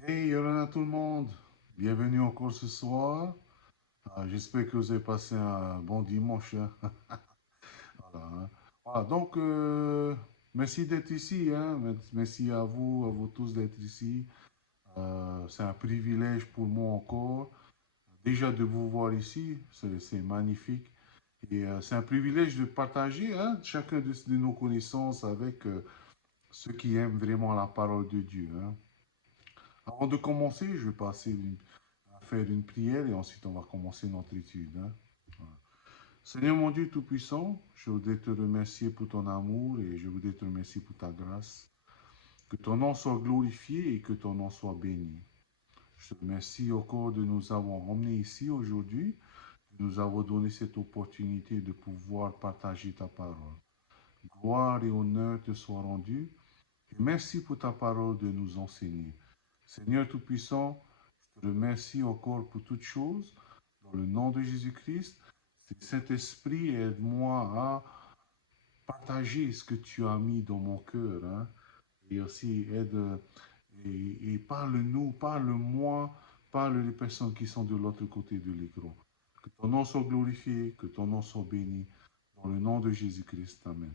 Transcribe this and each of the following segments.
Hey, Yorana tout le monde, bienvenue encore ce soir. J'espère que vous avez passé un bon dimanche, hein. Voilà, hein. Voilà, donc, merci d'être ici, hein. Merci à vous tous d'être ici. C'est un privilège pour moi encore. Déjà de vous voir ici, c'est magnifique. Et c'est un privilège de partager, hein, chacun de nos connaissances avec ceux qui aiment vraiment la parole de Dieu, hein. Avant de commencer, je vais à faire une prière et ensuite on va commencer notre étude, hein. Voilà. Seigneur mon Dieu Tout-Puissant, je voudrais te remercier pour ton amour et je voudrais te remercier pour ta grâce. Que ton nom soit glorifié et que ton nom soit béni. Je te remercie encore de nous avoir emmenés ici aujourd'hui, de nous avoir donné cette opportunité de pouvoir partager ta parole. Gloire et honneur te soient rendus et merci pour ta parole de nous enseigner. Seigneur Tout-Puissant, je te remercie encore pour toutes choses. Dans le nom de Jésus-Christ, Saint-Esprit, aide-moi à partager ce que tu as mis dans mon cœur, hein. Et aussi aide et parle-nous, parle-moi, parle les personnes qui sont de l'autre côté de l'écran. Que ton nom soit glorifié, que ton nom soit béni. Dans le nom de Jésus-Christ, Amen.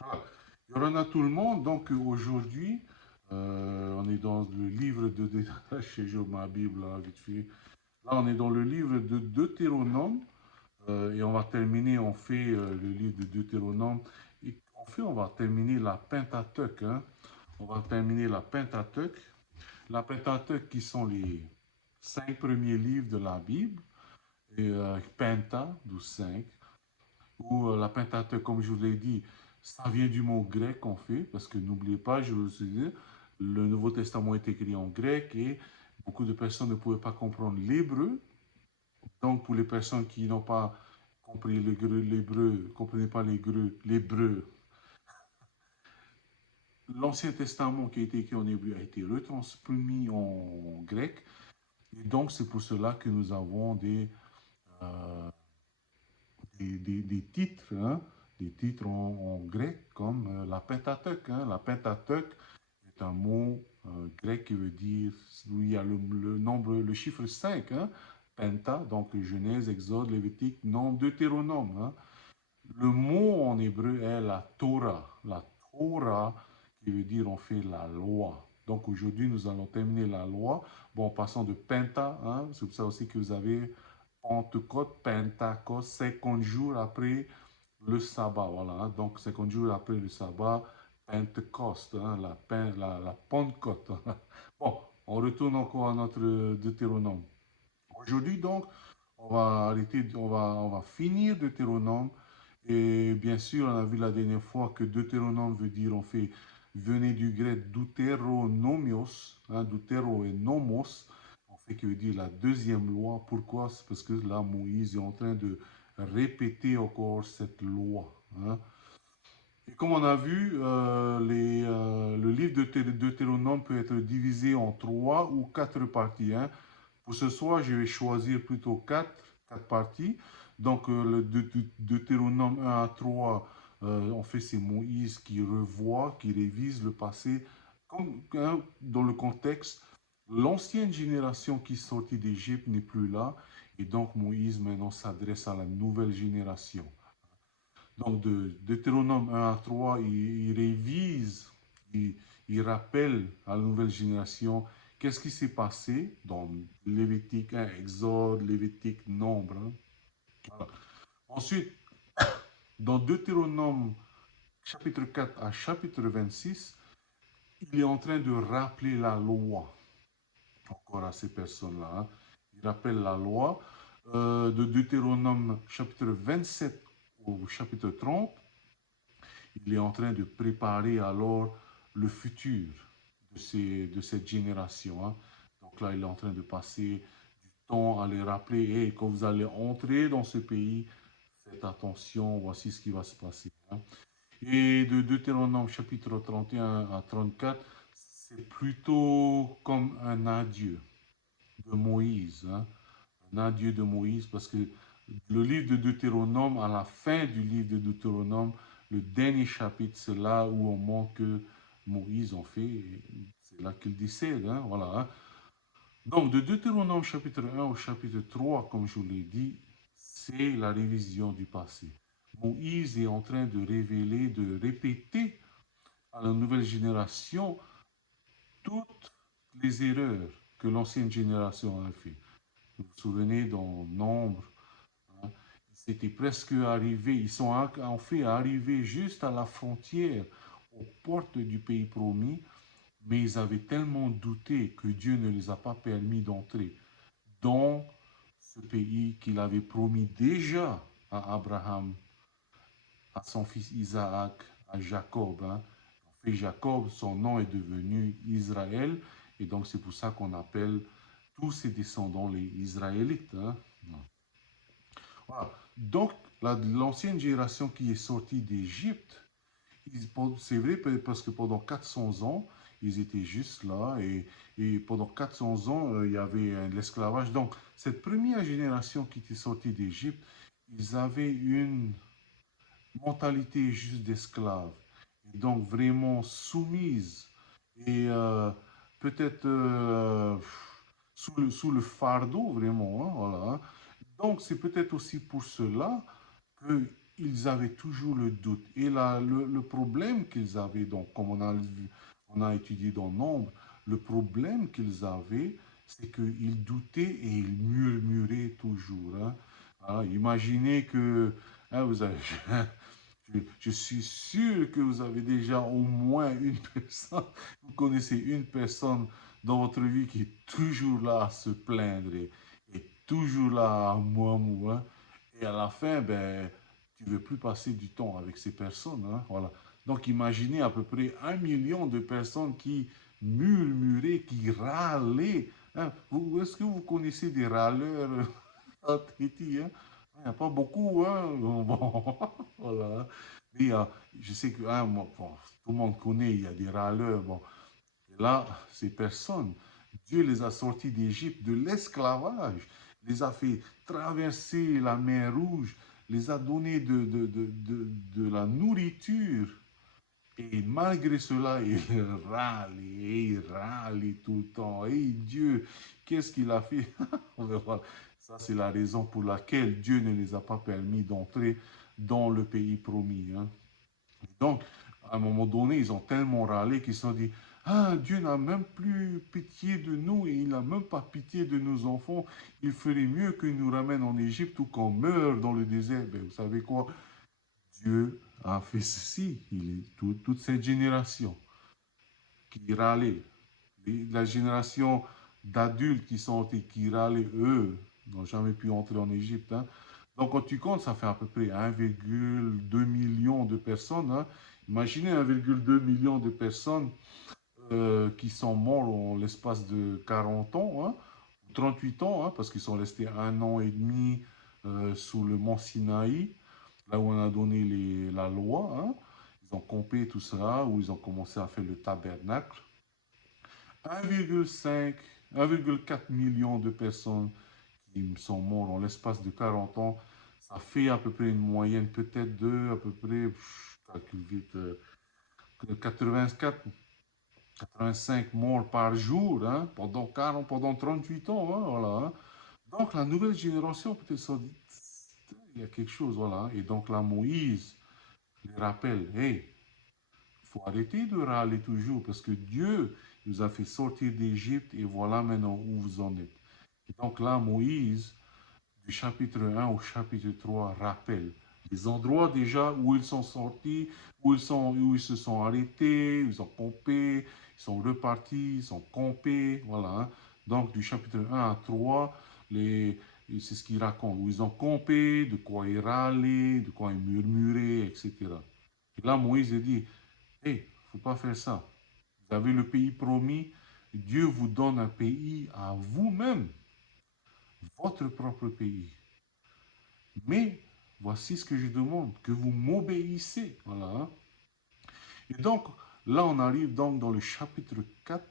Voilà. Il y en a tout le monde. Donc aujourd'hui, on est dans le livre de j'ai ma Bible là, vite fait. Là, on est dans le livre de Deutéronome et on va terminer, on fait le livre de Deutéronome. Et en fait, on va terminer la Pentateuque, hein. On va terminer la Pentateuque. La Pentateuque qui sont les 5 premiers livres de la Bible. Et Penta, d'où 5. Ou la Pentateuque, comme je vous l'ai dit, ça vient du mot grec en fait, parce que n'oubliez pas, je vous ai dit, le Nouveau Testament est écrit en grec et beaucoup de personnes ne pouvaient pas comprendre l'hébreu. Donc, pour les personnes qui n'ont pas compris l'hébreu, comprenaient pas l'hébreu, l'Ancien Testament qui a été écrit en hébreu a été retransmis en grec. Et donc, c'est pour cela que nous avons euh, des titres, hein, des titres en grec comme la Pentateuque, hein. La Pentateuque est un mot grec qui veut dire, où il y a le nombre, le chiffre 5, hein. Penta, donc Genèse, Exode, Lévitique, Nombre, Deutéronome, hein. Le mot en hébreu est la Torah. La Torah qui veut dire on fait la loi. Donc aujourd'hui, nous allons terminer la loi. Bon, passant de Penta, hein, c'est pour ça aussi que vous avez Pentecôte, Pentecôte, 50 jours après le sabbat. Voilà, hein. Donc 50 jours après le sabbat, Pentecôte, hein, la Pentecôte. Bon, on retourne encore à notre Deutéronome. Aujourd'hui, donc, on va arrêter, on va finir Deutéronome. Et bien sûr, on a vu la dernière fois que Deutéronome veut dire, on fait, venez du grec deutéronomios, hein, deutéro et nomos, on fait qui veut dire la deuxième loi. Pourquoi? C'est parce que là, Moïse est en train de répéter encore cette loi, hein. Et comme on a vu, le livre de Deutéronome peut être divisé en 3 ou 4 parties, hein. Pour ce soir, je vais choisir plutôt quatre parties. Donc, Deutéronome 1 à 3, en fait, c'est Moïse qui revoit, qui révise le passé. Comme, hein, dans le contexte, l'ancienne génération qui sortit d'Égypte n'est plus là. Et donc, Moïse maintenant s'adresse à la nouvelle génération. Donc, de Deutéronome 1 à 3, il révise, il, il rappelle à la nouvelle génération qu'est-ce qui s'est passé dans Lévitique 1, Exode, Lévitique, Nombre, hein. Voilà. Ensuite, dans Deutéronome chapitre 4 à chapitre 26, il est en train de rappeler la loi encore à ces personnes-là, hein. Il rappelle la loi de Deutéronome chapitre 27 au chapitre 30. Il est en train de préparer alors le futur de cette génération, hein. Donc là, il est en train de passer du temps à les rappeler, et quand vous allez entrer dans ce pays, faites attention, voici ce qui va se passer, hein. Et de Deutéronome chapitre 31 à 34, c'est plutôt comme un adieu de Moïse, hein. Un adieu de Moïse, parce que le livre de Deutéronome, à la fin du livre de Deutéronome, le dernier chapitre, c'est là où on montre que Moïse en fait, c'est là qu'il décède, hein, voilà. Hein. Donc, de Deutéronome chapitre 1 au chapitre 3, comme je vous l'ai dit, c'est la révision du passé. Moïse est en train de révéler, de répéter à la nouvelle génération toutes les erreurs que l'ancienne génération a fait. Vous vous souvenez dans Nombre, hein, c'était presque arrivé, ils sont en fait arrivés juste à la frontière, aux portes du pays promis, mais ils avaient tellement douté que Dieu ne les a pas permis d'entrer dans ce pays qu'il avait promis déjà à Abraham, à son fils Isaac, à Jacob. Hein. En fait, Jacob, son nom est devenu Israël, et donc c'est pour ça qu'on appelle tous ses descendants les Israélites. Hein. Voilà. Donc, l'ancienne génération qui est sortie d'Égypte, c'est vrai parce que pendant 400 ans, ils étaient juste là et pendant 400 ans, il y avait l'esclavage. Donc, cette première génération qui était sortie d'Égypte, ils avaient une mentalité juste d'esclave, et donc vraiment soumise et peut-être sous le fardeau vraiment, hein, voilà. Hein. Donc c'est peut-être aussi pour cela qu'ils avaient toujours le doute. Et là, le problème qu'ils avaient, donc comme on a étudié dans Nombre, le problème qu'ils avaient, c'est qu'ils doutaient et ils murmuraient toujours. Hein. Voilà, imaginez que hein, vous avez, je suis sûr que vous avez déjà au moins une personne, vous connaissez une personne dans votre vie qui est toujours là à se plaindre et toujours là à mouamou. Hein. Et à la fin, ben, tu ne veux plus passer du temps avec ces personnes. Hein, voilà. Donc imaginez à peu près 1 million de personnes qui murmuraient, qui râlaient. Hein. Est-ce que vous connaissez des râleurs en Tahiti, hein? Il n'y a pas beaucoup, hein? Bon, voilà. Et, je sais que hein, moi, bon, tout le monde connaît, il y a des râleurs. Bon. Et là, ces personnes, Dieu les a sortis d'Égypte, de l'esclavage, les a fait traverser la mer Rouge, les a donné de la nourriture. Et malgré cela, il râle et il râle tout le temps. Et Dieu, qu'est-ce qu'il a fait? Voilà. Ça, c'est la raison pour laquelle Dieu ne les a pas permis d'entrer dans le pays promis. Hein. Donc, à un moment donné, ils ont tellement râlé qu'ils se sont dit, ah, Dieu n'a même plus pitié de nous et il n'a même pas pitié de nos enfants. Il ferait mieux qu'il nous ramène en Égypte ou qu'on meure dans le désert. Ben, vous savez quoi? Dieu a fait ceci. Toute cette génération qui râlait, la génération d'adultes qui sont qui râlaient, eux, n'ont jamais pu entrer en Égypte. Hein. Donc, quand tu comptes, ça fait à peu près 1,2 million de personnes. Hein. Imaginez 1,2 million de personnes qui sont morts en l'espace de 40 ans, hein, 38 ans, hein, parce qu'ils sont restés 1 an et demi sous le mont Sinaï, là où on a donné la loi. Hein. Ils ont compté tout ça, où ils ont commencé à faire le tabernacle. 1,5, 1,4 million de personnes qui sont mortes en l'espace de 40 ans. Ça fait à peu près une moyenne peut-être de, à peu près, je calcule vite, 84, 85 morts par jour, hein, pendant 40, pendant 38 ans, hein, voilà. Hein. Donc la nouvelle génération peut-être se dit, il y a quelque chose, voilà. Hein. Et donc là, Moïse les rappelle, hey, il faut arrêter de râler toujours parce que Dieu nous a fait sortir d'Égypte et voilà maintenant où vous en êtes. Et donc là, Moïse, du chapitre 1 au chapitre 3, rappelle les endroits déjà où ils sont sortis, où ils se sont arrêtés, ils ont campé, ils sont repartis, ils ont campé, voilà. Hein. Donc du chapitre 1 à 3, c'est ce qu'il raconte, où ils ont campé, de quoi ils râlaient, de quoi ils murmuraient, etc. Et là, Moïse dit, hé, il ne faut pas faire ça. Vous avez le pays promis, Dieu vous donne un pays à vous-même, votre propre pays. Mais voici ce que je demande, que vous m'obéissez. Voilà. Hein. Et donc, là, on arrive donc dans le chapitre 4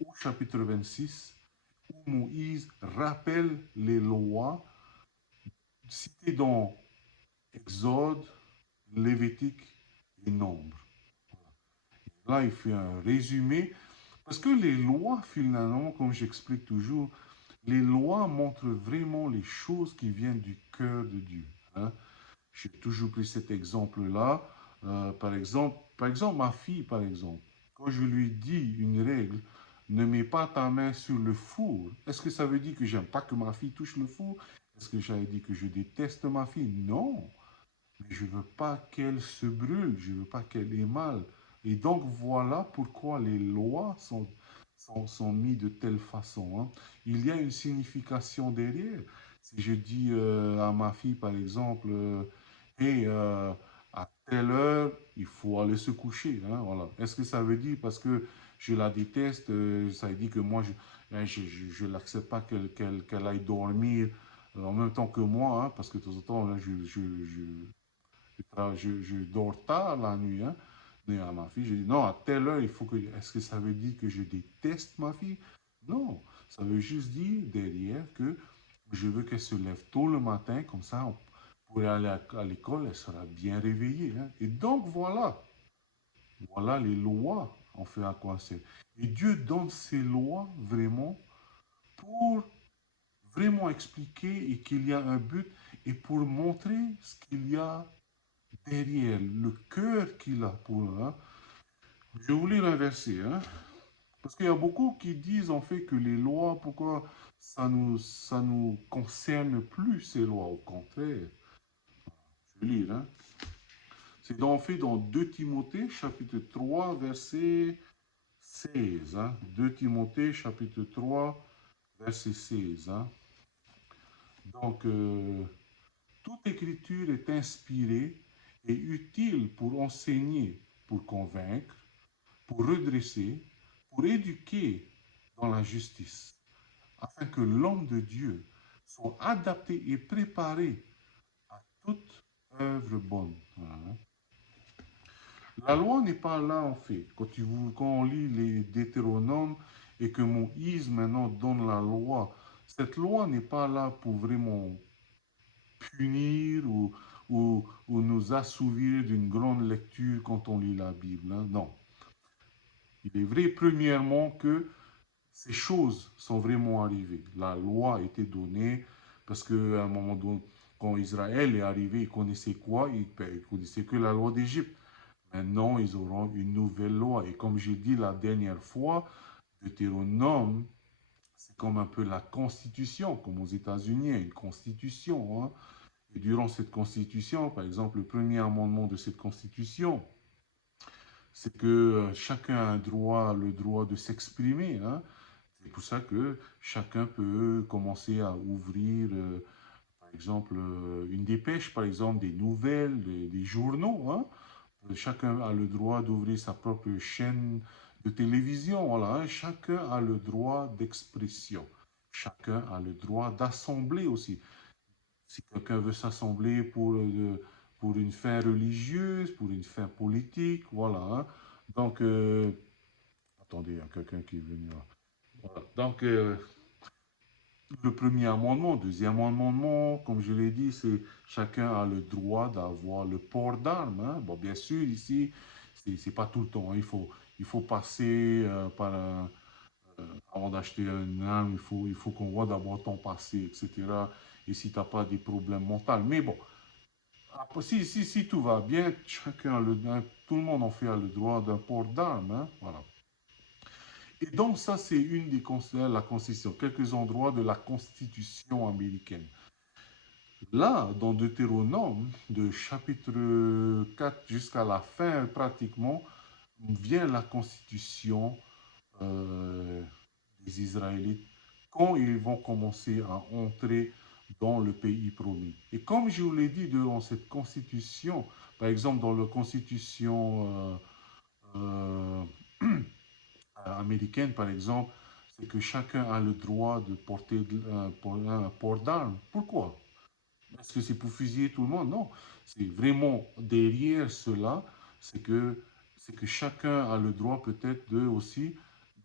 au chapitre 26, où Moïse rappelle les lois citées dans Exode, Lévitique et Nombre. Là, il fait un résumé Parce que les lois, finalement, comme j'explique toujours, les lois montrent vraiment les choses qui viennent du cœur de Dieu, hein. J'ai toujours pris cet exemple-là. Par exemple, ma fille, par exemple, quand je lui dis une règle, ne mets pas ta main sur le four, est-ce que ça veut dire que j'aime pas que ma fille touche le four? Est-ce que j'avais dit que je déteste ma fille? Non, mais je veux pas qu'elle se brûle, je veux pas qu'elle ait mal. Et donc voilà pourquoi les lois sont mises de telle façon, hein. Il y a une signification derrière. Si je dis à ma fille, par exemple, Hey, à telle heure, il faut aller se coucher, hein, voilà. Est-ce que ça veut dire parce que je la déteste, ça veut dire que moi, je n'accepte pas qu'elle aille dormir en même temps que moi, hein, parce que de temps en temps, là, je dors tard la nuit, hein. Mais à ma fille, je dis non, à telle heure, il faut que. Est-ce que ça veut dire que je déteste ma fille? Non, ça veut juste dire derrière que je veux qu'elle se lève tôt le matin, comme ça, pour aller à l'école, elle sera bien réveillée, hein. Et donc voilà les lois, en fait, à quoi c'est. Et Dieu donne ces lois vraiment pour vraiment expliquer et qu'il y a un but et pour montrer ce qu'il y a derrière, le cœur qu'il a pour eux, hein. Je voulais l'inverser, hein, parce qu'il y a beaucoup qui disent en fait que les lois, pourquoi ça nous concerne plus ces lois, au contraire. Je vais lire, hein. C'est en fait dans 2 Timothée, chapitre 3, verset 16, hein. 2 Timothée, chapitre 3, verset 16, hein. Donc, toute écriture est inspirée et utile pour enseigner, pour convaincre, pour redresser, pour éduquer dans la justice, afin que l'homme de Dieu soit adapté et préparé à toute œuvre bonne. Voilà. La loi n'est pas là en fait. Quand on lit les Deutéronomes et que Moïse maintenant donne la loi, cette loi n'est pas là pour vraiment punir ou nous assouvir d'une grande lecture quand on lit la Bible, hein. Non. Il est vrai, premièrement, que ces choses sont vraiment arrivées. La loi a été donnée parce qu'à un moment donné, quand Israël est arrivé, il connaissait quoi? Il connaissait que la loi d'Égypte. Maintenant, ils auront une nouvelle loi. Et comme j'ai dit la dernière fois, Deutéronome, c'est comme un peu la constitution, comme aux États-Unis, il y a une constitution, hein. Et durant cette constitution, par exemple, le premier amendement de cette constitution, c'est que chacun a le droit de s'exprimer, hein. C'est pour ça que chacun peut commencer à ouvrir, par exemple, une dépêche, par exemple, des nouvelles, des journaux, hein. Chacun a le droit d'ouvrir sa propre chaîne de télévision, voilà, hein. Chacun a le droit d'expression. Chacun a le droit d'assembler aussi. Si quelqu'un veut s'assembler pour une fin religieuse, pour une fin politique, voilà, hein. Donc, attendez, il y a quelqu'un qui est venu là. Voilà. Donc, le premier amendement, deuxième amendement, comme je l'ai dit, c'est chacun a le droit d'avoir le port d'armes, hein. Bon, bien sûr, ici, c'est pas tout le temps, hein. Il faut passer par avant d'acheter une arme, il faut qu'on voit d'abord ton passé, etc. Et si tu n'as pas des problèmes mentaux. Mais bon, après, si tout va bien, tout le monde en fait a le droit d'un port d'armes, hein. Voilà. Et donc, ça, c'est une des la Constitution, quelques endroits de la Constitution américaine. Là, dans Deutéronome, de chapitre 4 jusqu'à la fin, pratiquement, vient la Constitution euh, des Israélites quand ils vont commencer à entrer dans le pays promis. Et comme je vous l'ai dit, dans cette Constitution, par exemple, dans la Constitution américaine, par exemple, c'est que chacun a le droit de porter un port d'armes. Pourquoi? Est-ce que c'est pour fusiller tout le monde? Non. C'est vraiment derrière cela, c'est que, c'est que chacun a le droit peut-être aussi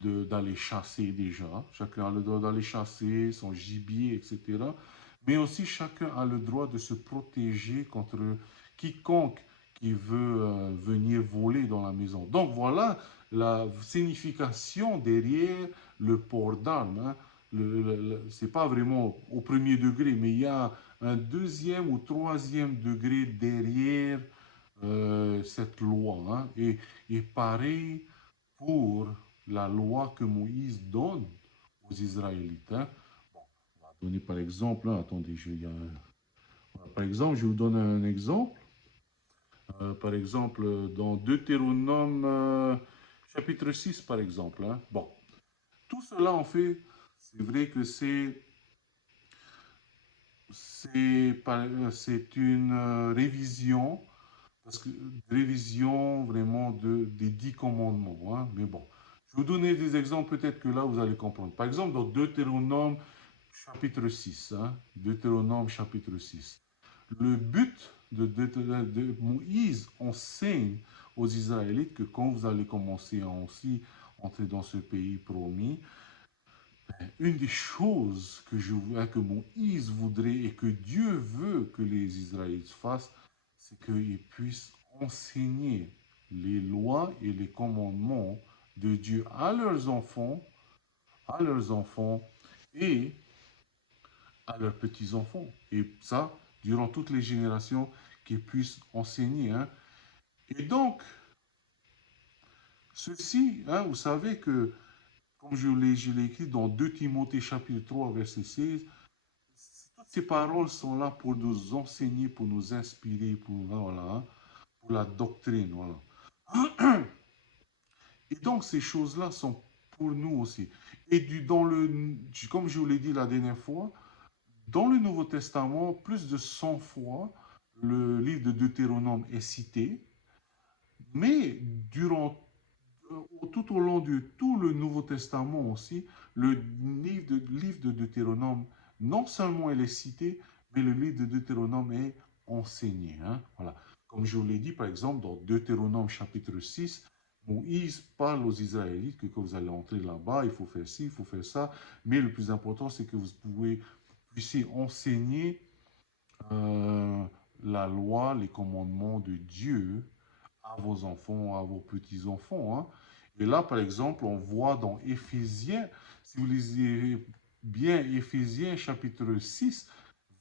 d'aller chasser déjà. Chacun a le droit d'aller chasser son gibier, etc. Mais aussi chacun a le droit de se protéger contre quiconque qui veut venir voler dans la maison. Donc voilà la signification derrière le port d'armes. Hein. Ce n'est pas vraiment au premier degré, mais il y a un deuxième ou troisième degré derrière cette loi. Hein. Et pareil pour la loi que Moïse donne aux Israélites. Hein. Bon, on va donner par exemple, hein, attendez, voilà, par exemple, je vous donne un exemple. Par exemple, dans Deutéronome chapitre 6, par exemple. Hein. Bon, tout cela, en fait, c'est vrai que c'est une révision, parce que révision vraiment des 10 commandements. Hein. Mais bon, je vais vous donner des exemples, peut-être que là, vous allez comprendre. Par exemple, dans Deutéronome chapitre 6. Hein, Deutéronome chapitre 6. Le but de Moïse enseigne aux Israélites que quand vous allez commencer à aussi entrer dans ce pays promis, une des choses que Moïse voudrait et que Dieu veut que les Israélites fassent, c'est qu'ils puissent enseigner les lois et les commandements de Dieu à leurs enfants et à leurs petits-enfants. Et ça, durant toutes les générations, qu'ils puissent enseigner. Hein. Et donc, ceci, hein, vous savez que, comme je l'ai écrit dans 2 Timothée chapitre 3, verset 16, toutes ces paroles sont là pour nous enseigner, pour nous inspirer, voilà, hein, pour la doctrine. Voilà. Et donc, ces choses-là sont pour nous aussi. Et comme je vous l'ai dit la dernière fois, dans le Nouveau Testament, plus de 100 fois, le livre de Deutéronome est cité, mais tout au long de tout le Nouveau Testament aussi, le livre de Deutéronome, non seulement il est cité, mais le livre de Deutéronome est enseigné. Hein, voilà. Comme je vous l'ai dit, par exemple, dans Deutéronome chapitre 6, Moïse parle aux Israélites que quand vous allez entrer là-bas, il faut faire ci, il faut faire ça, mais le plus important, c'est que puissiez enseigner euh, la loi, les commandements de Dieu à vos enfants, à vos petits-enfants. Hein. Et là, par exemple, on voit dans Éphésiens, si vous lisez bien Éphésiens chapitre 6,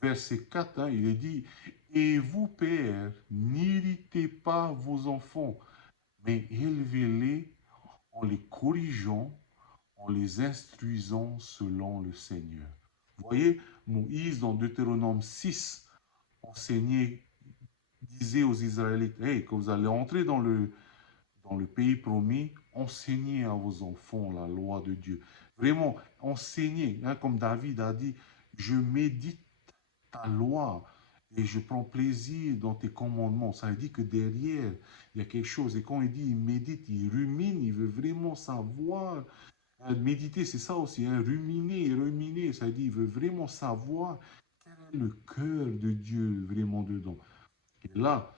verset 4, hein, il est dit, et vous, pères, n'irritez pas vos enfants, mais élevez-les en les corrigeant, en les instruisant selon le Seigneur. Vous voyez, Moïse, dans Deutéronome 6, enseignait, disait aux Israélites, hey, quand vous allez entrer dans le pays promis, enseignez à vos enfants la loi de Dieu. Vraiment, enseignez, hein, comme David a dit, je médite ta loi et je prends plaisir dans tes commandements. Ça veut dire que derrière, il y a quelque chose. Et quand il dit il médite, il rumine, il veut vraiment savoir. Méditer, c'est ça aussi, hein, ruminer, ça veut dire il veut vraiment savoir quel est le cœur de Dieu vraiment dedans. Et là,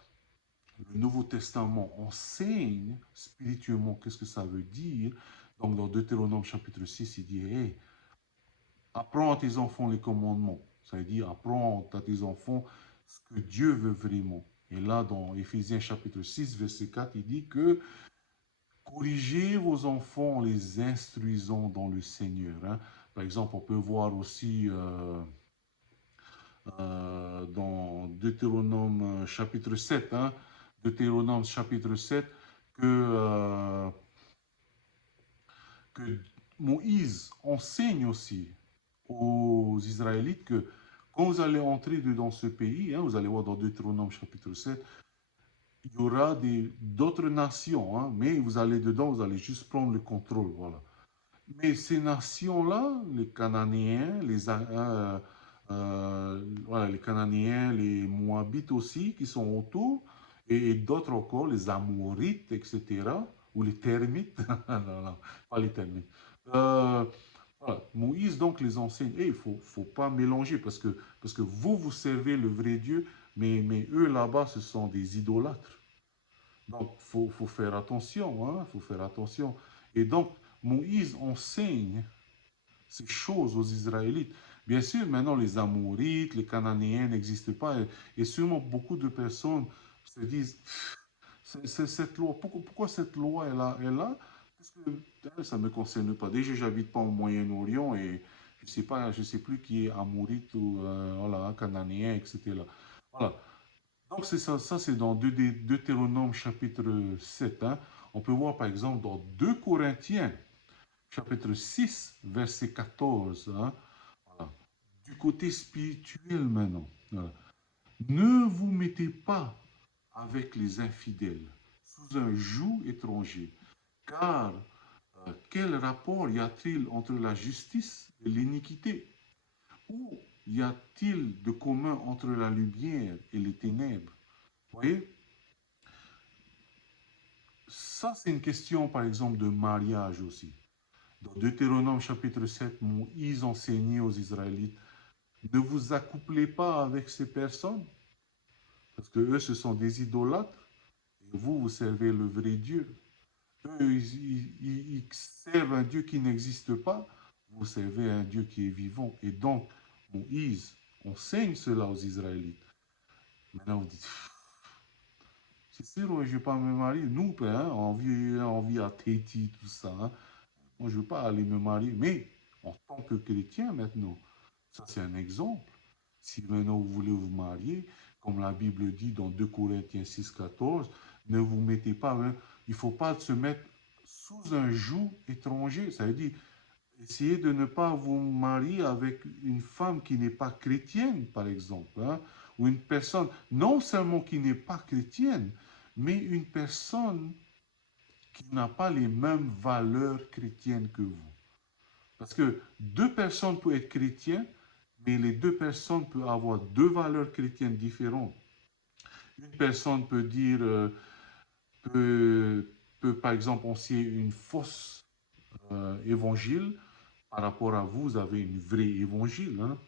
le Nouveau Testament enseigne spirituellement qu'est-ce que ça veut dire. Donc, dans Deutéronome chapitre 6, il dit, hey, apprends à tes enfants les commandements. Ça veut dire, apprends à tes enfants ce que Dieu veut vraiment. Et là, dans Éphésiens chapitre 6, verset 4, il dit que corrigez vos enfants en les instruisant dans le Seigneur. Hein. Par exemple, on peut voir aussi dans Deutéronome chapitre 7, hein, Deutéronome chapitre 7, que Moïse enseigne aussi aux Israélites que quand vous allez entrer dans ce pays, hein, vous allez voir dans Deutéronome chapitre 7, il y aura d'autres nations, hein, mais vous allez dedans, vous allez juste prendre le contrôle. Voilà. Mais ces nations-là, les Cananéens, voilà, les Cananéens, les Moabites aussi, qui sont autour, et d'autres encore, les Amorites, etc., ou les Termites, non, non, pas les Termites. Euh, voilà. Moïse donc les enseigne, et il ne faut pas mélanger, parce que vous, vous servez le vrai Dieu, mais eux là-bas, ce sont des idolâtres. Donc, faut faire attention, hein, faut faire attention. Et donc, Moïse enseigne ces choses aux Israélites. Bien sûr, maintenant, les Amorites, les Cananéens n'existent pas. Et sûrement, beaucoup de personnes se disent, cette loi, pourquoi cette loi est là? Parce que ça ne me concerne pas. Déjà, j'habite pas au Moyen-Orient et je sais pas, je sais plus qui est Amorite ou voilà, Cananéen, etc. Voilà. Donc c'est ça, ça c'est dans Deutéronome chapitre 7, hein. On peut voir par exemple dans 2 Corinthiens chapitre 6, verset 14, hein. Voilà. Du côté spirituel maintenant. Voilà. Ne vous mettez pas avec les infidèles sous un joug étranger, car quel rapport y a-t-il entre la justice et l'iniquité? Ou y a-t-il de commun entre la lumière et les ténèbres? Vous voyez, ça c'est une question par exemple de mariage aussi. Dans Deutéronome chapitre 7, Moïse enseignait aux Israélites, ne vous accouplez pas avec ces personnes, parce que eux ce sont des idolâtres, et vous, vous servez le vrai Dieu. Eux, ils servent un Dieu qui n'existe pas, vous servez un Dieu qui est vivant. Et donc, Moïse enseigne cela aux Israélites. Maintenant, vous dites, c'est sûr, je ne vais pas me marier. Nous, hein, on vit à Tahiti, tout ça. Hein. Moi, je ne veux pas aller me marier. Mais en tant que chrétien, maintenant, ça c'est un exemple. Si maintenant vous voulez vous marier, comme la Bible dit dans 2 Corinthiens 6, 14, ne vous mettez pas, hein, il ne faut pas se mettre sous un joug étranger. Ça veut dire, essayez de ne pas vous marier avec une femme qui n'est pas chrétienne, par exemple, hein, ou une personne, non seulement qui n'est pas chrétienne, mais une personne qui n'a pas les mêmes valeurs chrétiennes que vous. Parce que 2 personnes peuvent être chrétiennes, mais les 2 personnes peuvent avoir 2 valeurs chrétiennes différentes. Une personne peut dire, peut, peut par exemple enseigner une fausse évangile. Par rapport à vous, vous avez une vraie évangile. Hein.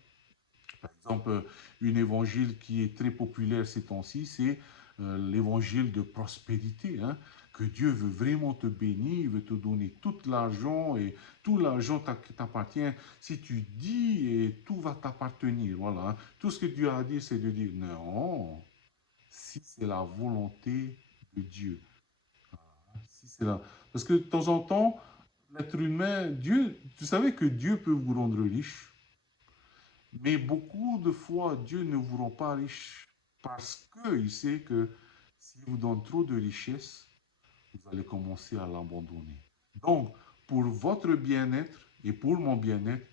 Par exemple, une évangile qui est très populaire ces temps-ci, c'est l'évangile de prospérité. Hein, que Dieu veut vraiment te bénir, il veut te donner tout l'argent et tout l'argent t'appartient. Si tu dis, et tout va t'appartenir. Voilà. Hein. Tout ce que Dieu a dit, c'est de dire non, si c'est la volonté de Dieu. Si c'est la... Parce que de temps en temps, l'être humain, Dieu, tu savais que Dieu peut vous rendre riche. Mais beaucoup de fois, Dieu ne vous rend pas riche parce qu'il sait que s'il vous donne trop de richesses, vous allez commencer à l'abandonner. Donc, pour votre bien-être et pour mon bien-être,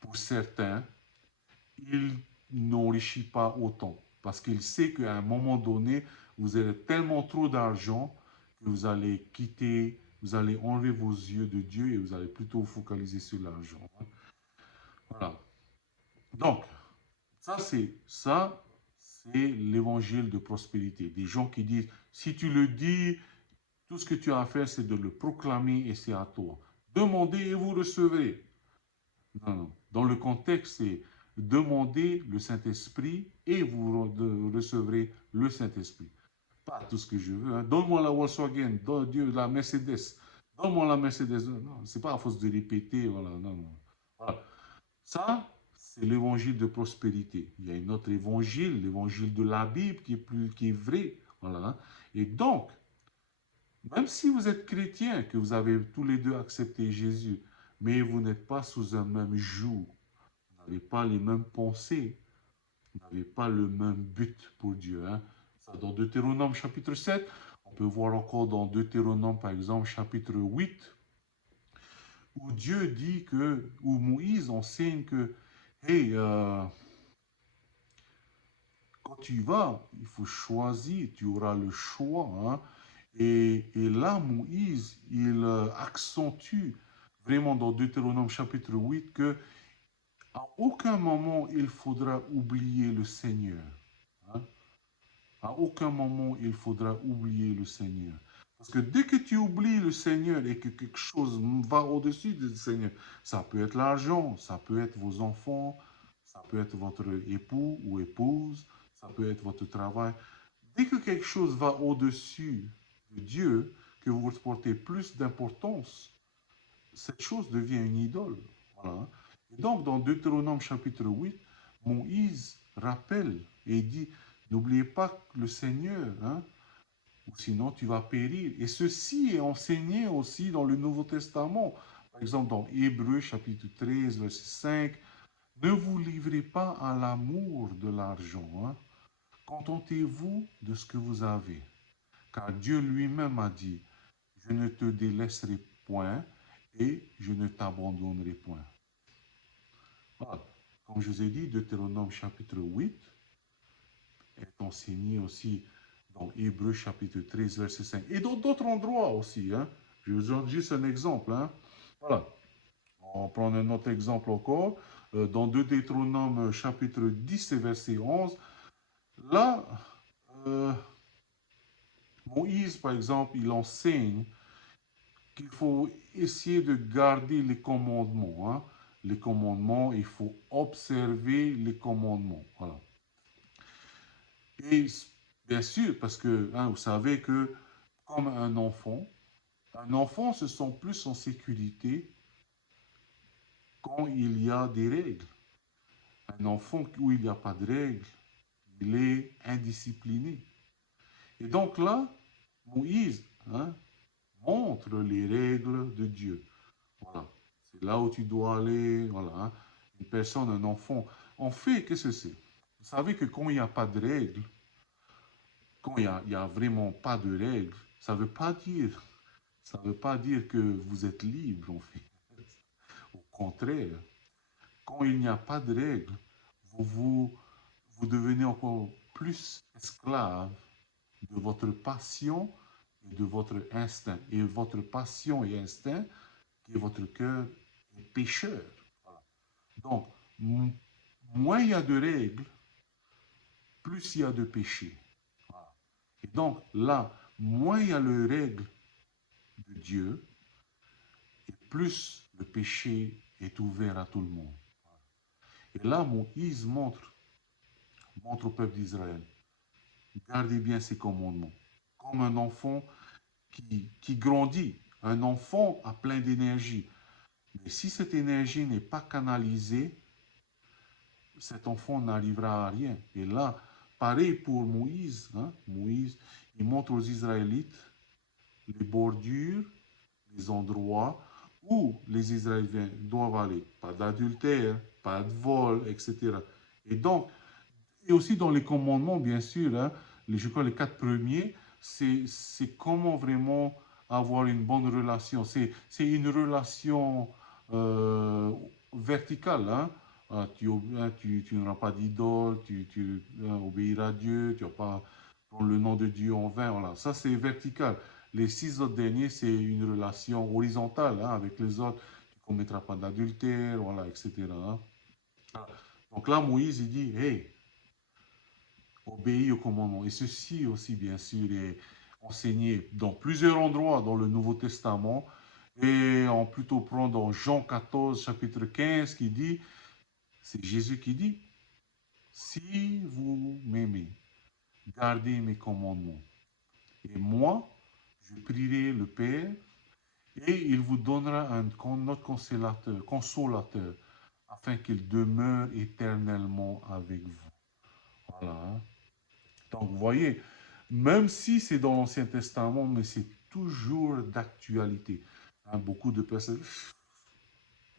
pour certains, il n'enrichit pas autant parce qu'il sait qu'à un moment donné, vous avez tellement trop d'argent que vous allez quitter, vous allez enlever vos yeux de Dieu et vous allez plutôt vous focaliser sur l'argent. Voilà. Donc, ça, c'est l'évangile de prospérité. Des gens qui disent, si tu le dis, tout ce que tu as à faire, c'est de le proclamer et c'est à toi. Demandez et vous recevrez. Non, non. Dans le contexte, c'est demandez le Saint-Esprit et vous recevrez le Saint-Esprit. Pas tout ce que je veux. Hein. Donne-moi la Volkswagen, donne Dieu la Mercedes. Donne-moi la Mercedes. Non, c'est pas à force de répéter. Voilà, non, non. Voilà. Ça, c'est l'évangile de prospérité. Il y a un autre évangile, l'évangile de la Bible qui est vrai. Voilà. Hein. Et donc, même si vous êtes chrétien, que vous avez tous les deux accepté Jésus, mais vous n'êtes pas sous un même joug, vous n'avez pas les mêmes pensées, vous n'avez pas le même but pour Dieu. Hein. Ça, dans Deutéronome chapitre 7, on peut voir encore dans Deutéronome, par exemple, chapitre 8, où Dieu dit que, où Moïse enseigne que, hey, quand tu vas, il faut choisir, tu auras le choix. Hein. Et là, Moïse, il accentue vraiment dans Deutéronome chapitre 8 que à aucun moment il faudra oublier le Seigneur. Hein. À aucun moment il faudra oublier le Seigneur. Parce que dès que tu oublies le Seigneur et que quelque chose va au-dessus du Seigneur, ça peut être l'argent, ça peut être vos enfants, ça peut être votre époux ou épouse, ça peut être votre travail. Dès que quelque chose va au-dessus de Dieu, que vous portez plus d'importance, cette chose devient une idole. Voilà. Et donc, dans Deutéronome chapitre 8, Moïse rappelle et dit, n'oubliez pas le Seigneur, hein, ou sinon tu vas périr. Et ceci est enseigné aussi dans le Nouveau Testament. Par exemple, dans Hébreux chapitre 13, verset 5, ne vous livrez pas à l'amour de l'argent, hein. Contentez-vous de ce que vous avez. Car Dieu lui-même a dit, je ne te délaisserai point et je ne t'abandonnerai point. Voilà. Comme je vous ai dit, Deutéronome chapitre 8 est enseigné aussi dans Hébreux chapitre 13, verset 5. Et dans d'autres endroits aussi, hein. Je vous donne juste un exemple, hein. Voilà. On va prendre un autre exemple encore. Dans Deutéronome chapitre 10 et verset 11, là, euh, Moïse, par exemple, il enseigne qu'il faut essayer de garder les commandements, hein. Les commandements, il faut observer les commandements. Voilà. Et bien sûr, parce que hein, vous savez que comme un enfant se sent plus en sécurité quand il y a des règles. Un enfant où il n'y a pas de règles, il est indiscipliné. Et donc là, Moïse hein, montre les règles de Dieu. Voilà. C'est là où tu dois aller. Voilà. Hein. Une personne, un enfant. En fait, qu'est-ce que c'est? Vous savez que quand il n'y a pas de règles, quand il y a vraiment pas de règles, ça veut pas dire que vous êtes libre, en fait. Au contraire, quand il n'y a pas de règles, vous, vous, vous devenez encore plus esclave de votre passion et de votre instinct. Et votre passion et instinct, qui est votre cœur, est pécheur. Voilà. Donc, moins il y a de règles, plus il y a de péché. Voilà. Et donc, là, moins il y a de règles de Dieu, et plus le péché est ouvert à tout le monde. Et là, Moïse montre au peuple d'Israël, gardez bien ces commandements, comme un enfant qui grandit, un enfant a plein d'énergie. Mais si cette énergie n'est pas canalisée, cet enfant n'arrivera à rien. Et là, pareil pour Moïse. Hein? Moïse, il montre aux Israélites les bordures, les endroits où les Israéliens doivent aller. Pas d'adultère, pas de vol, etc. Et donc, et aussi dans les commandements, bien sûr, hein, je crois les 4 premiers, c'est comment vraiment avoir une bonne relation. C'est une relation verticale. Hein. Tu n'auras pas d'idole, tu obéiras à Dieu, tu vas pas prendre le nom de Dieu en vain. Voilà. Ça, c'est vertical. Les 6 autres derniers, c'est une relation horizontale hein, avec les autres. Tu ne commettras pas d'adultère, voilà, etc. Hein. Donc là, Moïse, il dit, hey, obéis au commandement. Et ceci aussi, bien sûr, est enseigné dans plusieurs endroits dans le Nouveau Testament. Et on plutôt prend dans Jean 14, chapitre 15, qui dit, c'est Jésus qui dit, si vous m'aimez, gardez mes commandements. Et moi, je prierai le Père, et il vous donnera un autre consolateur, afin qu'il demeure éternellement avec vous. Voilà. Hein. Donc, vous voyez, même si c'est dans l'Ancien Testament, mais c'est toujours d'actualité. Hein, beaucoup de personnes,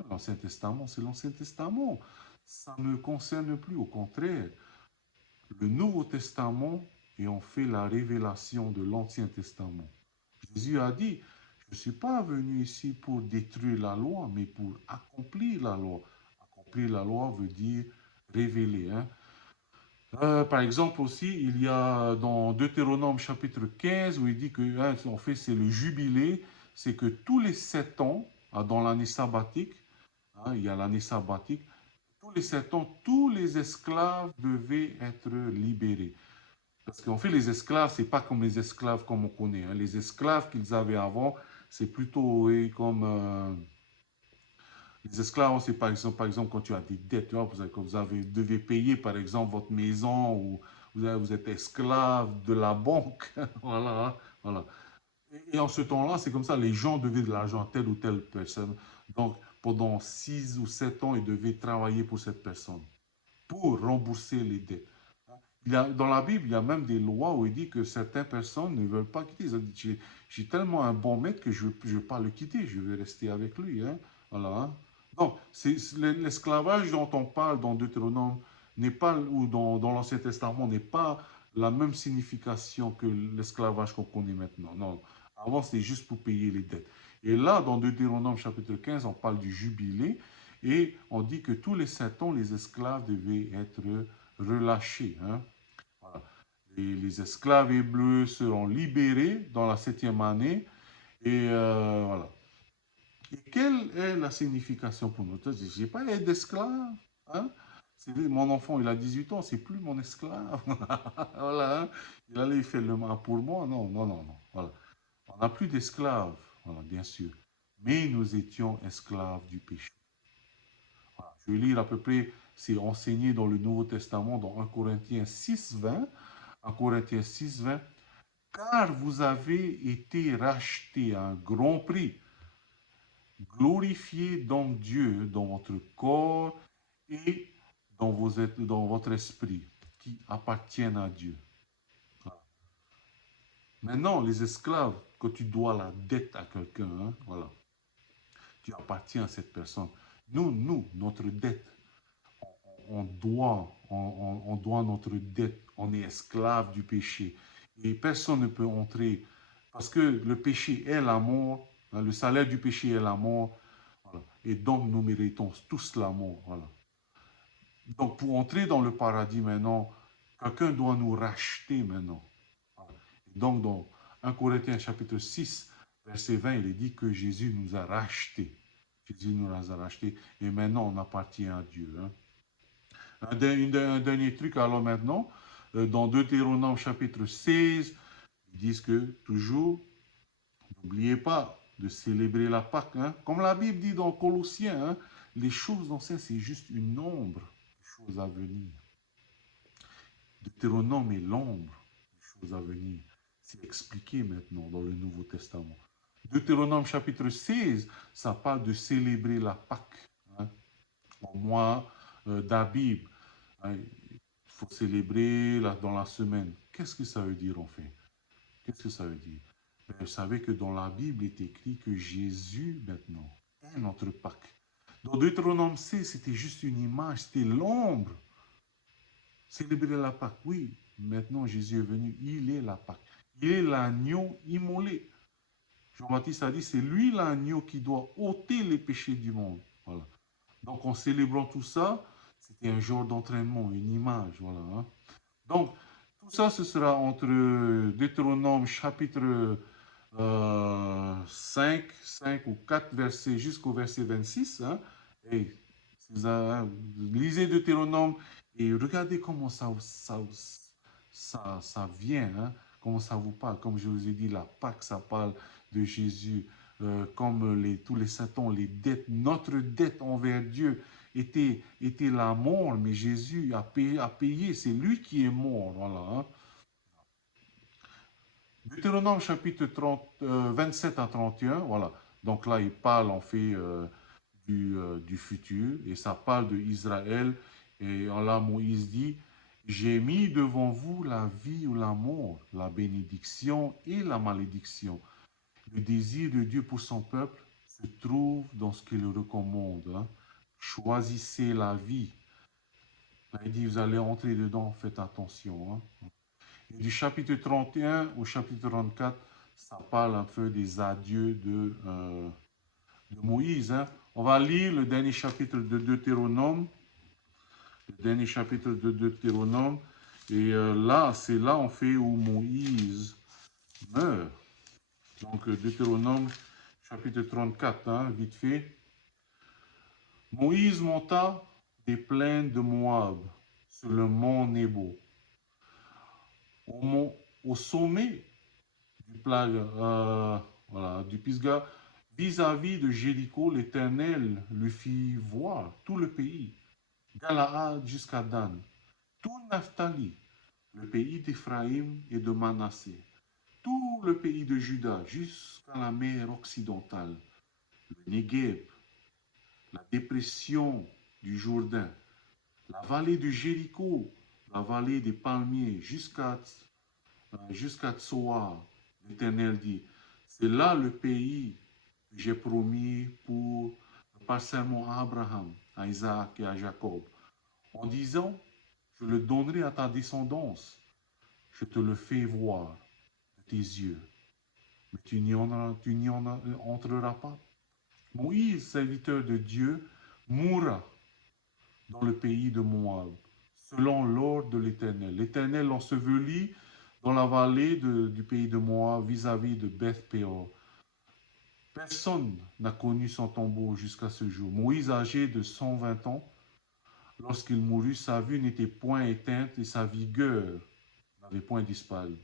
l'Ancien Testament, c'est l'Ancien Testament. Ça ne me concerne plus, au contraire. Le Nouveau Testament est en fait la révélation de l'Ancien Testament. Jésus a dit, je ne suis pas venu ici pour détruire la loi, mais pour accomplir la loi. Accomplir la loi veut dire révéler. Hein. Par exemple aussi, il y a dans Deutéronome chapitre 15 où il dit que hein, en fait c'est le jubilé, c'est que tous les 7 ans, hein, dans l'année sabbatique, hein, il y a l'année sabbatique, tous les 7 ans, tous les esclaves devaient être libérés. Parce qu'en fait, les esclaves, c'est pas comme les esclaves comme on connaît. Hein. Les esclaves qu'ils avaient avant, c'est plutôt oui, comme les esclaves, c'est par exemple, quand tu as des dettes, tu vois, devez payer, par exemple, votre maison ou vous êtes esclave de la banque. Voilà, hein, voilà. Et en ce temps-là, c'est comme ça, les gens devaient de l'argent à telle ou telle personne. Donc, pendant 6 ou 7 ans, ils devaient travailler pour cette personne, pour rembourser les dettes. Dans la Bible, il y a même des lois où il dit que certaines personnes ne veulent pas quitter. Ils ont dit, j'ai tellement un bon maître que je ne veux pas le quitter, je vais rester avec lui. Hein. Voilà. Hein. Donc, l'esclavage dont on parle dans Deutéronome n'est pas, ou dans l'Ancien Testament, n'est pas la même signification que l'esclavage qu'on connaît maintenant. Non, avant, c'était juste pour payer les dettes. Et là, dans Deutéronome chapitre 15, on parle du jubilé et on dit que tous les 7 ans, les esclaves devaient être relâchés. Hein. Voilà. Les esclaves hébreux seront libérés dans la 7e année. Et voilà. Et quelle est la signification pour nous? Je n'ai pas d'esclave. Hein? Mon enfant, il a 18 ans, c'est plus mon esclave. Voilà. Hein? Il allait faire le mal pour moi. Non, non, non, non. Voilà. On n'a plus d'esclaves, voilà, bien sûr. Mais nous étions esclaves du péché. Voilà. Je vais lire à peu près, c'est enseigné dans le Nouveau Testament, dans 1 Corinthiens 6, 20. 1 Corinthiens 6, 20. Car vous avez été rachetés à un grand prix. Glorifiez donc Dieu dans votre corps et dans votre esprit qui appartiennent à Dieu. Voilà. Maintenant, les esclaves, quand tu dois la dette à quelqu'un, hein, voilà, tu appartiens à cette personne. Nous, notre dette, on doit notre dette, on est esclave du péché. Et personne ne peut entrer, parce que le péché est la mort, hein, le salaire du péché est la mort, voilà. Et donc nous méritons tous la mort. Voilà. Donc pour entrer dans le paradis maintenant, quelqu'un doit nous racheter maintenant. Voilà. Et donc dans 1 Corinthiens chapitre 6, verset 20, il est dit que Jésus nous a rachetés. Jésus nous a rachetés et maintenant on appartient à Dieu. Hein. Un dernier truc alors maintenant, dans Deutéronome chapitre 16, ils disent que toujours, n'oubliez pas de célébrer la Pâque. Hein. Comme la Bible dit dans Colossiens, hein, les choses anciennes, c'est juste une ombre des choses à venir. Deutéronome est l'ombre des choses à venir. C'est expliqué maintenant dans le Nouveau Testament. Deutéronome chapitre 16, ça parle de célébrer la Pâque. Hein, au mois d'Abib. Hein, il faut célébrer dans la semaine. Qu'est-ce que ça veut dire en fait? Qu'est-ce que ça veut dire? Ben, vous savez que dans la Bible, il est écrit que Jésus, maintenant, est notre Pâque. Dans Deutéronome 6, c'était juste une image, c'était l'ombre. Célébrer la Pâque, oui. Maintenant, Jésus est venu, il est la Pâque. Il est l'agneau immolé. Jean-Baptiste a dit, c'est lui l'agneau qui doit ôter les péchés du monde. Voilà. Donc, en célébrant tout ça, c'était un genre d'entraînement, une image. Voilà. Hein. Donc, tout ça, ce sera entre Deutéronome chapitre 5 ou 4 versets jusqu'au verset 26. Hein. Et lisez Deutéronome et regardez comment ça vient, hein, comment ça vous parle. Comme je vous ai dit, la Pâque, ça parle de Jésus. Comme tous les 7 ans, les dettes, notre dette envers Dieu était la mort, mais Jésus a payé, c'est lui qui est mort. Voilà. Hein. Deutéronome chapitre 30, 27 à 31, voilà. Donc là, il parle en fait du futur et ça parle de Israël. Et là, Moïse dit, j'ai mis devant vous la vie ou la mort, la bénédiction et la malédiction. Le désir de Dieu pour son peuple se trouve dans ce qu'il recommande. Hein. Choisissez la vie. Là, il dit, vous allez entrer dedans, faites attention. Hein. Et du chapitre 31 au chapitre 34, ça parle un peu des adieux de Moïse. Hein. On va lire le dernier chapitre de Deutéronome. Le dernier chapitre de Deutéronome. Et là, c'est là en fait où Moïse meurt. Donc Deutéronome chapitre 34, hein, vite fait. Moïse monta des plaines de Moab sur le mont Nebo. Au sommet du voilà, du Pisgah, vis-à-vis de Jéricho, l'Éternel lui fit voir tout le pays, Galaad jusqu'à Dan, tout Naphtali, le pays d'Éphraïm et de Manassé, tout le pays de Juda jusqu'à la mer occidentale, le Négueb, la dépression du Jourdain, la vallée de Jéricho, la vallée des palmiers, jusqu'à Tsoar. L'Éternel dit, c'est là le pays que j'ai promis par serment à Abraham, à Isaac et à Jacob, en disant, je le donnerai à ta descendance, je te le fais voir de tes yeux, mais tu n'y entreras pas. Moïse, serviteur de Dieu, mourra dans le pays de Moab, selon l'ordre de l'Éternel. L'Éternel l'ensevelit dans la vallée du pays de Moab, vis-à-vis de Beth-péor. Personne n'a connu son tombeau jusqu'à ce jour. Moïse, âgé de 120 ans, lorsqu'il mourut, sa vue n'était point éteinte et sa vigueur n'avait point disparu.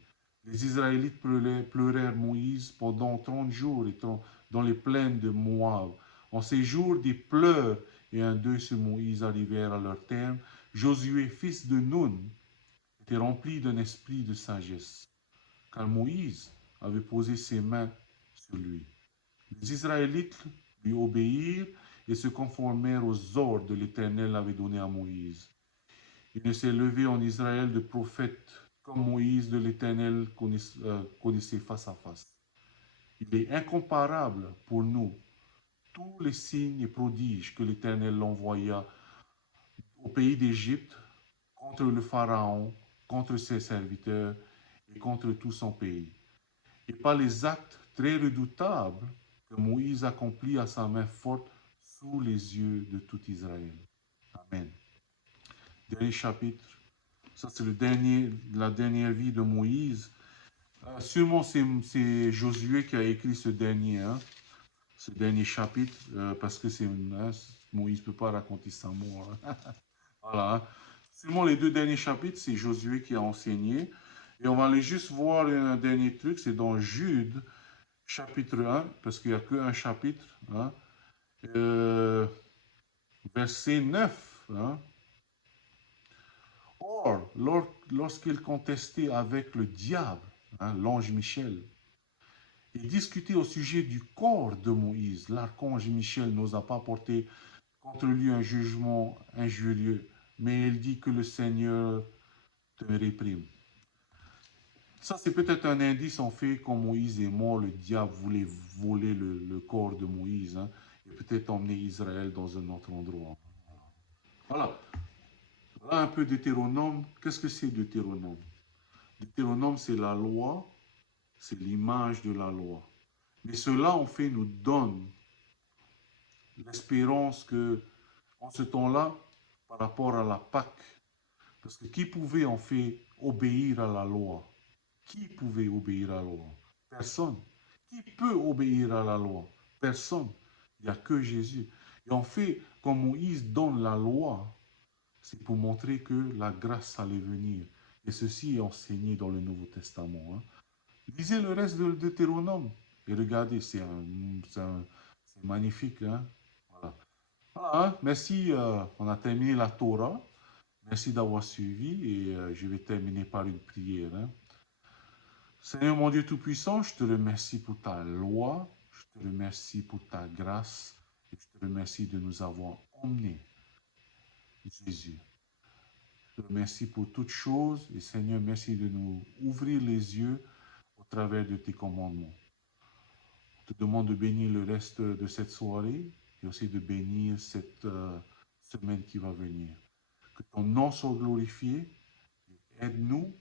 Les Israélites pleurèrent Moïse pendant 30 jours dans les plaines de Moab. En ces jours, des pleurs et un deuil sur Moïse arrivèrent à leur terme. Josué, fils de Nun, était rempli d'un esprit de sagesse, car Moïse avait posé ses mains sur lui. Les Israélites lui obéirent et se conformèrent aux ordres que l'Éternel avait donnés à Moïse. Il ne s'est levé en Israël de prophète comme Moïse de l'Éternel connaissait face à face. Il est incomparable pour nous tous les signes et prodiges que l'Éternel envoya au pays d'Égypte contre le Pharaon, contre ses serviteurs et contre tout son pays, et par les actes très redoutables que Moïse accomplit à sa main forte sous les yeux de tout Israël. Amen. Dernier chapitre. Ça, c'est la dernière vie de Moïse. Sûrement, c'est Josué qui a écrit ce dernier chapitre, parce que Moïse ne peut pas raconter sa mort. Voilà. Hein. Sûrement, les deux derniers chapitres, c'est Josué qui a enseigné. Et on va aller juste voir un dernier truc, c'est dans Jude, chapitre 1, parce qu'il n'y a qu'un chapitre, hein, verset 9. Hein. Or, lorsqu'il contestait avec le diable, hein, l'ange Michel, et discutait au sujet du corps de Moïse, l'archange Michel n'osa pas porter contre lui un jugement injurieux, mais il dit que le Seigneur te réprime. Ça, c'est peut-être un indice en fait, quand Moïse est mort, le diable voulait voler le corps de Moïse, hein, et peut-être emmener Israël dans un autre endroit. Voilà. Voilà un peu Deutéronome. Qu'est-ce que c'est Deutéronome? Deutéronome, c'est la loi, c'est l'image de la loi. Mais cela, en fait, nous donne l'espérance que, en ce temps-là, par rapport à la Pâque, parce que qui pouvait en fait obéir à la loi? Qui pouvait obéir à la loi? Personne. Qui peut obéir à la loi? Personne. Il n'y a que Jésus. Et en fait, quand Moïse donne la loi, c'est pour montrer que la grâce allait venir. Et ceci est enseigné dans le Nouveau Testament. Hein. Lisez le reste de Deutéronome et regardez, c'est magnifique. Hein. Voilà. Voilà, hein. Merci, on a terminé la Torah. Merci d'avoir suivi et je vais terminer par une prière. Hein. Seigneur mon Dieu Tout-Puissant, je te remercie pour ta loi, je te remercie pour ta grâce et je te remercie de nous avoir emmenés, Jésus. Je te remercie pour toutes choses et Seigneur, merci de nous ouvrir les yeux au travers de tes commandements. Je te demande de bénir le reste de cette soirée et aussi de bénir cette semaine qui va venir. Que ton nom soit glorifié et aide-nous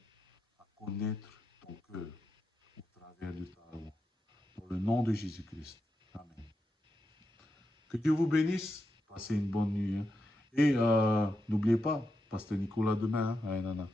à connaître ton cœur au travers de ta loi. Dans le nom de Jésus-Christ. Amen. Que Dieu vous bénisse. Passez une bonne nuit. Hein. Et n'oubliez pas, Pasteur Nicolas demain. Hein. Allez, nana.